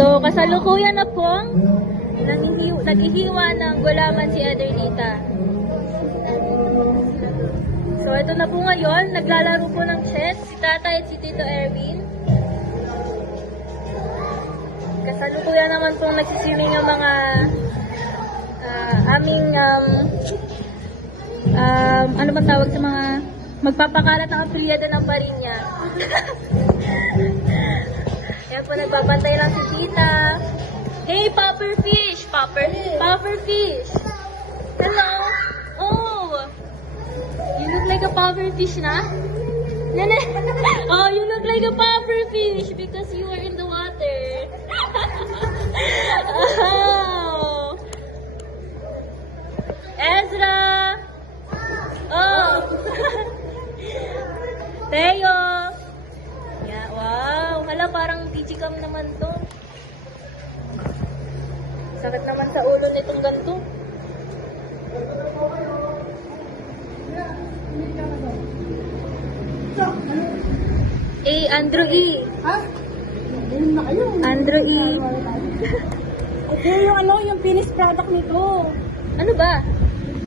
So, kasalukuyan na pong naghihiwa ng gulaman si Ederlita. So, ito na po ngayon. Naglalaro po ng chess si Tatay at si Tito Erwin. Kasalukuyan naman pong nagsisiling ang mga aming ano bang tawag sa mga magpapakalat ng apelyado ng Parinya. Yan po, nagbabantay lang si Tita. Hey, Pufferfish! Pufferfish! Hello! Oh! You look like a pufferfish na? Oh, you look like a pufferfish because you are in the water. Oh! Ezra! Oh! Teo! Yeah, wow! Hala, parang Digicam naman to. Sakit naman sa ulo nitong ganito. Andrew E. Ha? Ganun na kayo. Andrew E. Okay, yung finished product nito. Ano ba?